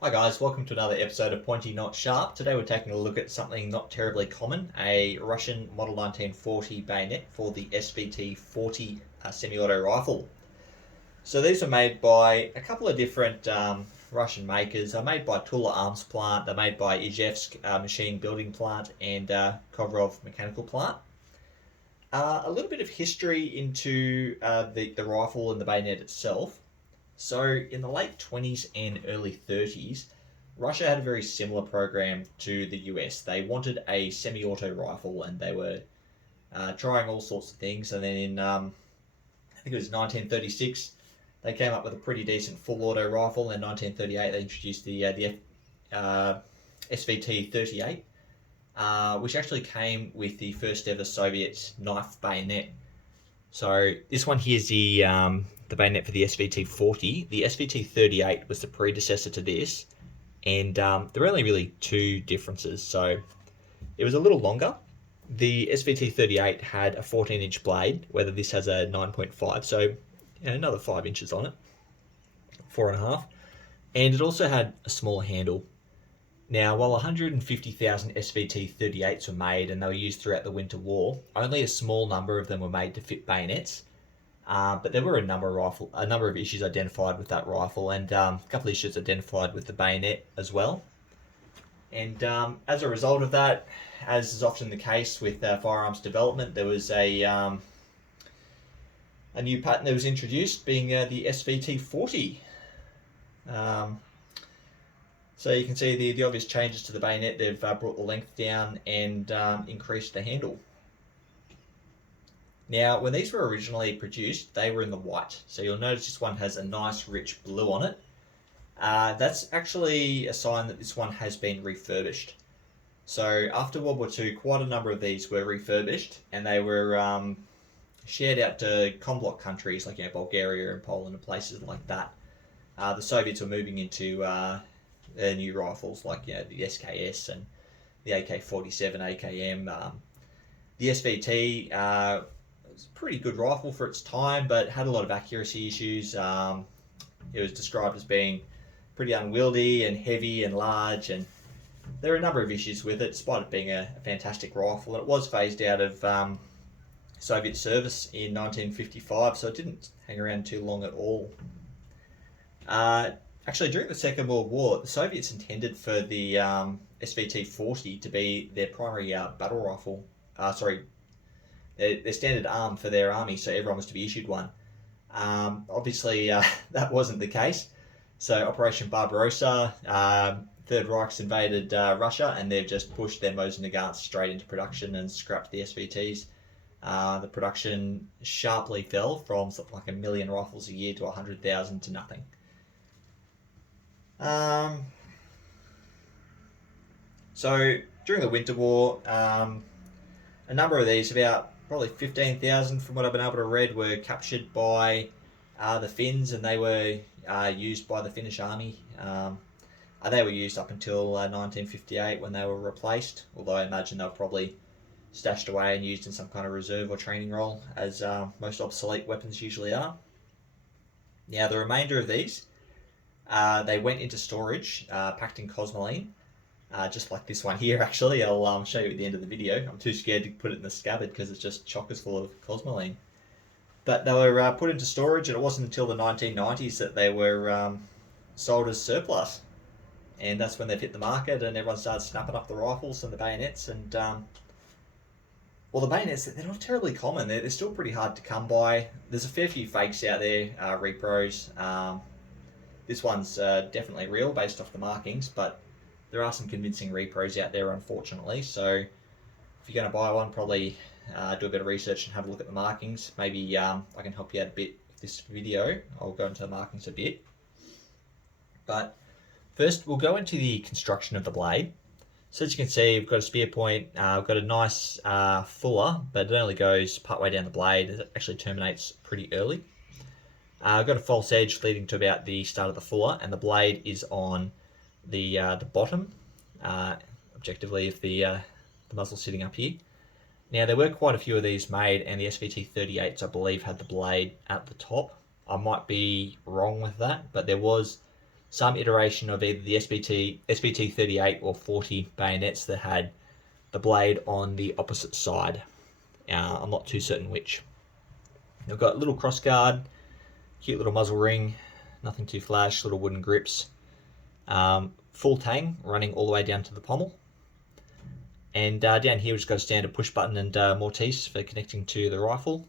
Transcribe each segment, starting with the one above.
Hi guys, welcome to another episode of Pointy Not Sharp. Today we're taking a look at something not terribly common, a Russian Model 1940 bayonet for the SVT 40 semi-auto rifle. So these are made by a couple of different Russian makers. They're made by Tula Arms Plant, they're made by Ijevsk Machine Building Plant and Kovrov Mechanical Plant. A little bit of history into the rifle and the bayonet itself. So, in the late 20s and early 30s, Russia had a very similar program to the US. They wanted a semi auto rifle and they were trying all sorts of things. And then in, I think it was 1936, they came up with a pretty decent full auto rifle. In 1938, they introduced the SVT 38, which actually came with the first ever Soviet knife bayonet. So, this one here is the bayonet for the SVT 40. The SVT 38 was the predecessor to this, and there were only really two differences. So it was a little longer. The SVT 38 had a 14-inch blade, whether this has a 9.5, so another 5 inches on it, 4.5, and it also had a smaller handle. Now, while 150,000 SVT 38s were made and they were used throughout the Winter War, only a small number of them were made to fit bayonets. But there were a number of issues identified with that rifle, and a couple of issues identified with the bayonet as well. And as a result of that, as is often the case with firearms development, there was a new pattern that was introduced, being the SVT 40. So you can see the obvious changes to the bayonet. They've brought the length down and increased the handle. Now, when these were originally produced, they were in the white. So you'll notice this one has a nice rich blue on it. That's actually a sign that this one has been refurbished. So after World War II, quite a number of these were refurbished, and they were shared out to COMBLOC countries like Bulgaria and Poland and places like that. The Soviets were moving into new rifles like the SKS and the AK-47 AKM. The SVT was a pretty good rifle for its time, but had a lot of accuracy issues. It was described as being pretty unwieldy and heavy and large, and there are a number of issues with it, despite it being a fantastic rifle. And it was phased out of Soviet service in 1955, so it didn't hang around too long at all. Actually, during the Second World War, the Soviets intended for the SVT 40 to be their primary battle rifle. Their standard arm for their army, so everyone was to be issued one. Obviously, that wasn't the case. So Operation Barbarossa, Third Reich's invaded Russia, and they've just pushed their Mosin-Nagants straight into production and scrapped the SVTs. The production sharply fell from something like 1 million rifles a year to 100,000 to nothing. So during the Winter War, a number of these, about probably 15,000 from what I've been able to read, were captured by the Finns, and they were used by the Finnish army. They were used up until 1958 when they were replaced, although I imagine they were probably stashed away and used in some kind of reserve or training role, as most obsolete weapons usually are. Now, the remainder of these, they went into storage, packed in cosmoline, just like this one here actually. I'll show you at the end of the video. I'm too scared to put it in the scabbard because it's just chockers full of cosmoline. But they were put into storage, and it wasn't until the 1990s that they were sold as surplus. And that's when they've hit the market and everyone started snapping up the rifles and the bayonets. And well, the bayonets, they're not terribly common. They're still pretty hard to come by. There's a fair few fakes out there, repros. This one's definitely real based off the markings, but there are some convincing repros out there, unfortunately. So if you're going to buy one, probably do a bit of research and have a look at the markings. Maybe I can help you out a bit with this video. I'll go into the markings a bit. But first, we'll go into the construction of the blade. So as you can see, we've got a spear point. We've got a nice fuller, but it only goes partway down the blade. It actually terminates pretty early. I've got a false edge leading to about the start of the fuller, and the blade is on the bottom, objectively, if the muzzle's sitting up here. Now, there were quite a few of these made, and the SVT 38s, I believe, had the blade at the top. I might be wrong with that, but there was some iteration of either the SVT 38 or 40 bayonets that had the blade on the opposite side. I'm not too certain which. They've got a little crossguard, cute little muzzle ring, nothing too flash, little wooden grips, full tang running all the way down to the pommel. And down here we've just got a standard push button and mortise for connecting to the rifle.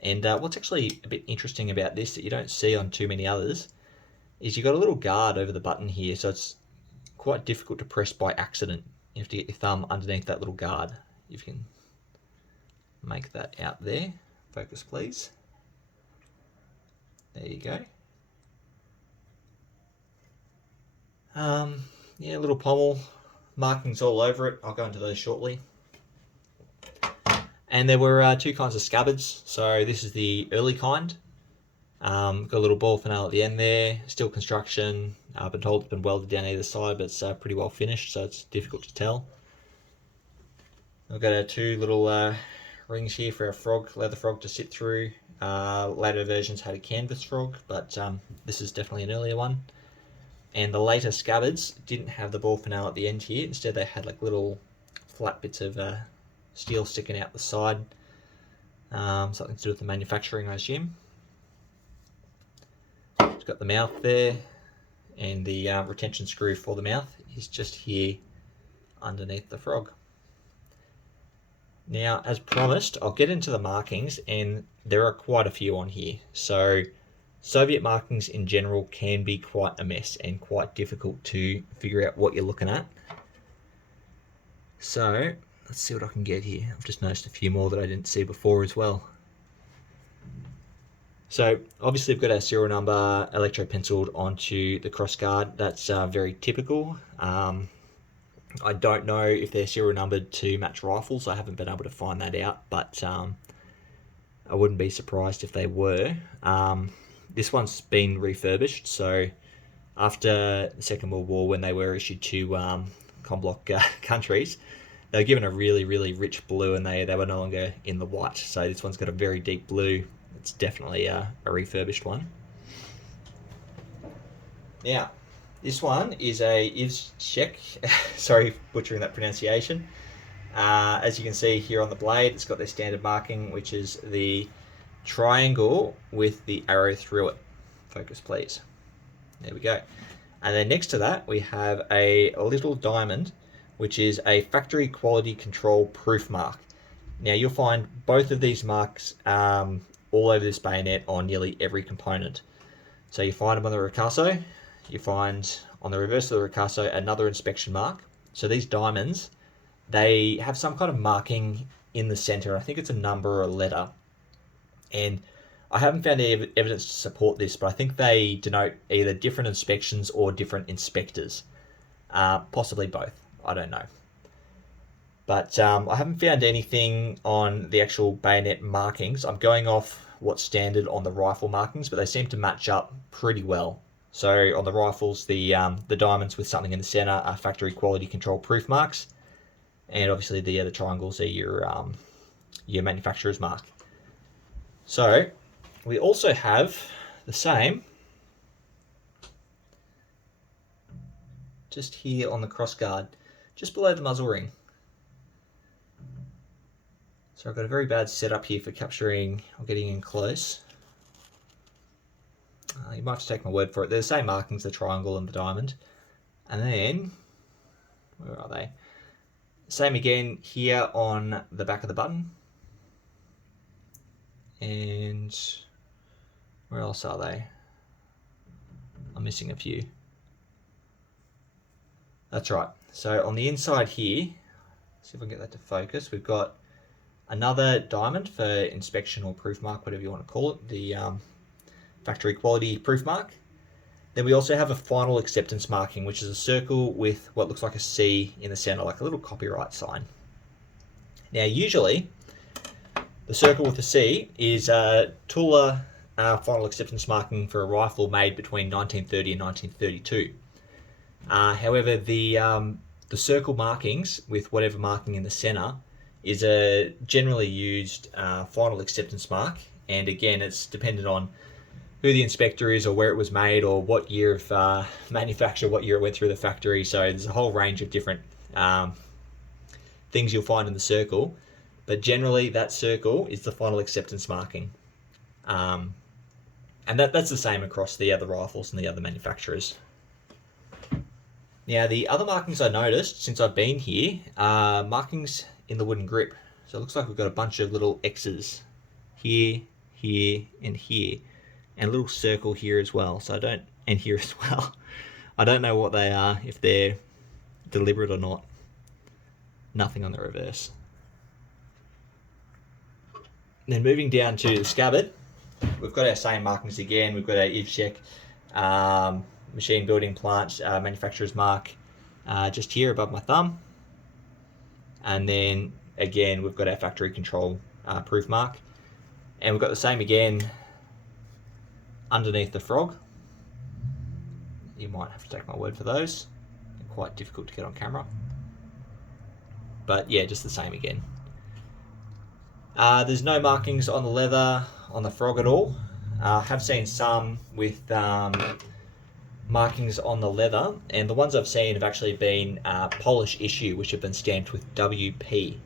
And what's actually a bit interesting about this that you don't see on too many others is you've got a little guard over the button here, so it's quite difficult to press by accident. You have to get your thumb underneath that little guard. If you can make that out there. Focus, please. There you go. Yeah, little pommel, markings all over it. I'll go into those shortly. And there were two kinds of scabbards. So this is the early kind. Got a little ball finale at the end there. Steel construction. I've been told it's been welded down either side, but it's pretty well finished, so it's difficult to tell. We've got our two little rings here for our leather frog to sit through. Later versions had a canvas frog, but this is definitely an earlier one. And the later scabbards didn't have the ball finale at the end here. Instead, they had like little flat bits of steel sticking out the side. Something to do with the manufacturing, I assume. It's got the mouth there, and the retention screw for the mouth is just here underneath the frog. Now, as promised, I'll get into the markings, and there are quite a few on here. So, Soviet markings in general can be quite a mess and quite difficult to figure out what you're looking at. So, let's see what I can get here. I've just noticed a few more that I didn't see before as well. So, obviously we've got our serial number electro-penciled onto the crossguard. That's very typical. I don't know if they're serial numbered to match rifles. I haven't been able to find that out, but I wouldn't be surprised if they were. This one's been refurbished, so after the Second World War, when they were issued to COMBLOC countries, they were given a really, really rich blue, and they were no longer in the white. So this one's got a very deep blue. It's definitely a refurbished one. Now, this one is a Ivzchek. Sorry, butchering that pronunciation. As you can see here on the blade, it's got their standard marking, which is the triangle with the arrow through it. Focus, please. There we go. And then next to that, we have a little diamond, which is a factory quality control proof mark. Now, you'll find both of these marks all over this bayonet on nearly every component. So you find them on the ricasso. You find on the reverse of the ricasso another inspection mark. So these diamonds, they have some kind of marking in the center. I think it's a number or a letter. And I haven't found any evidence to support this, but I think they denote either different inspections or different inspectors. Possibly both. I don't know. But I haven't found anything on the actual bayonet markings. I'm going off what's standard on the rifle markings, but they seem to match up pretty well. So on the rifles, the diamonds with something in the center are factory quality control proof marks, and obviously the triangles are your manufacturer's mark. So we also have the same just here on the crossguard, just below the muzzle ring. So I've got a very bad setup here for capturing or getting in close. You might have to take my word for it. They're the same markings, the triangle and the diamond. And then, where are they? Same again here on the back of the button. And where else are they? I'm missing a few. That's right. So on the inside here, see if I can get that to focus, we've got another diamond for inspection or proof mark, whatever you want to call it, the factory quality proof mark. Then we also have a final acceptance marking, which is a circle with what looks like a C in the center, like a little copyright sign. Now, usually, the circle with the C is a Tula final acceptance marking for a rifle made between 1930 and 1932. However, the circle markings with whatever marking in the center is a generally used final acceptance mark, and again, it's dependent on who the inspector is or where it was made or what year of manufacture, what year it went through the factory. So there's a whole range of different things you'll find in the circle, but generally that circle is the final acceptance marking. And that's the same across the other rifles and the other manufacturers. Now, the other markings I noticed since I've been here are markings in the wooden grip. So it looks like we've got a bunch of little X's here, here, and here, and a little circle here as well. And here as well. I don't know what they are, if they're deliberate or not. Nothing on the reverse. Then moving down to the scabbard, we've got our same markings again. We've got our IVCheck machine building plant manufacturer's mark just here above my thumb. And then again, we've got our factory control proof mark. And we've got the same again underneath the frog. You might have to take my word for those. They're quite difficult to get on camera. But yeah, just the same again. There's no markings on the leather on the frog at all. I have seen some with markings on the leather, and the ones I've seen have actually been Polish issue, which have been stamped with WP,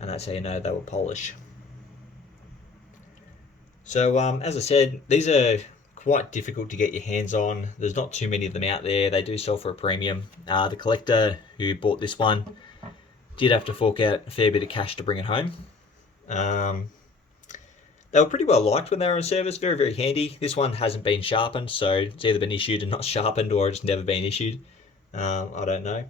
and that's how you know they were Polish. So as I said, these are quite difficult to get your hands on. There's not too many of them out there. They do sell for a premium. The collector who bought this one did have to fork out a fair bit of cash to bring it home. They were pretty well liked when they were in service, very, very handy. This one hasn't been sharpened, so it's either been issued and not sharpened, or it's never been issued. I don't know.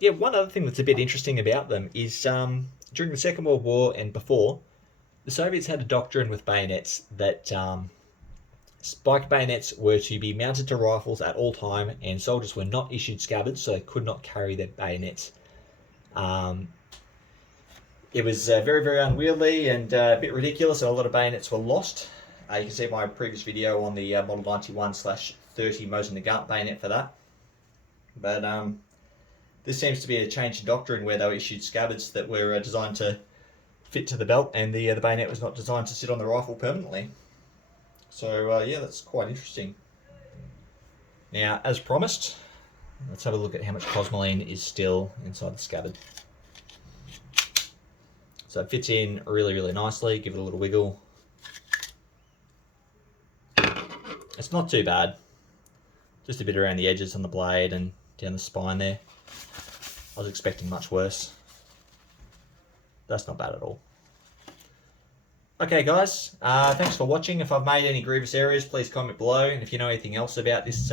Yeah, one other thing that's a bit interesting about them is during the Second World War and before, the Soviets had a doctrine with bayonets that spiked bayonets were to be mounted to rifles at all time, and soldiers were not issued scabbards, so they could not carry their bayonets. It was very, very unwieldy and a bit ridiculous, and a lot of bayonets were lost. You can see my previous video on the Model 91/30 Mosin Nagant bayonet for that. But this seems to be a change in doctrine where they were issued scabbards that were designed to fit to the belt, and the bayonet was not designed to sit on the rifle permanently. So yeah, that's quite interesting. Now, as promised, let's have a look at how much cosmoline is still inside the scabbard. So it fits in really, really nicely. Give it a little wiggle. It's not too bad. Just a bit around the edges on the blade and down the spine there. I was expecting much worse. That's not bad at all. Okay guys, thanks for watching. If I've made any grievous errors, please comment below. And if you know anything else about this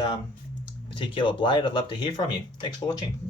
particular blade, I'd love to hear from you. Thanks for watching.